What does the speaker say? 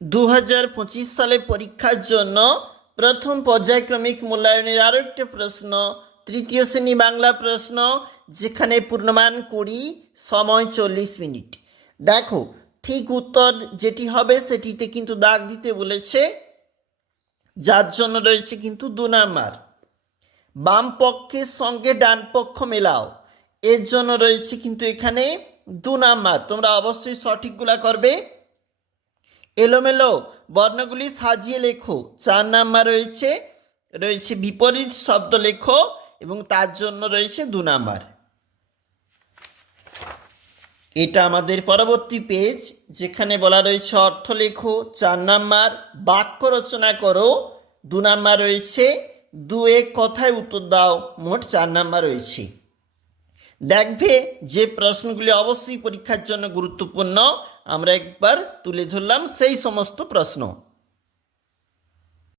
2025 সালে পরীক্ষার জন্য প্রথম পর্যায়ক্রমিক মূল্যায়নের আরও একটা প্রশ্ন, তৃতীয় শ্রেণী বাংলা প্রশ্ন, যেখানে পূর্ণমান 20, সময় 40 মিনিট। দেখো, ঠিক উত্তর যেটি হবে সেটিতে কিন্তু দাগ দিতে বলেছে, যার জন্য রয়েছে কিন্তু 2 নাম্বার। বাম পক্ষের সঙ্গে ডান পক্ষ মেলাও, এর জন্য রয়েছে কিন্তু এখানে 2 নাম্বার। তোমরা অবশ্যই সঠিকগুলা করবে। এলোমেলো বর্ণগুলি সাজিয়ে লেখো, 4 নাম্বার রয়েছে বিপরীত শব্দ লেখো, এবং তার জন্য রয়েছে 2 নাম্বার। এটা আমাদের পরবর্তী পেজ, যেখানে বলা রয়েছে অর্থ লেখো, 4 নাম্বার। বাক্য রচনা করো, 2 নাম্বার রয়েছে। 2 কথায় উত্তর দাও, মোট 4 নাম্বার রয়েছে। দেখবে যে প্রশ্নগুলি অবশ্যই পরীক্ষার জন্য গুরুত্বপূর্ণ, আমরা একবার তুলে ধরলাম সেই সমস্ত প্রশ্ন।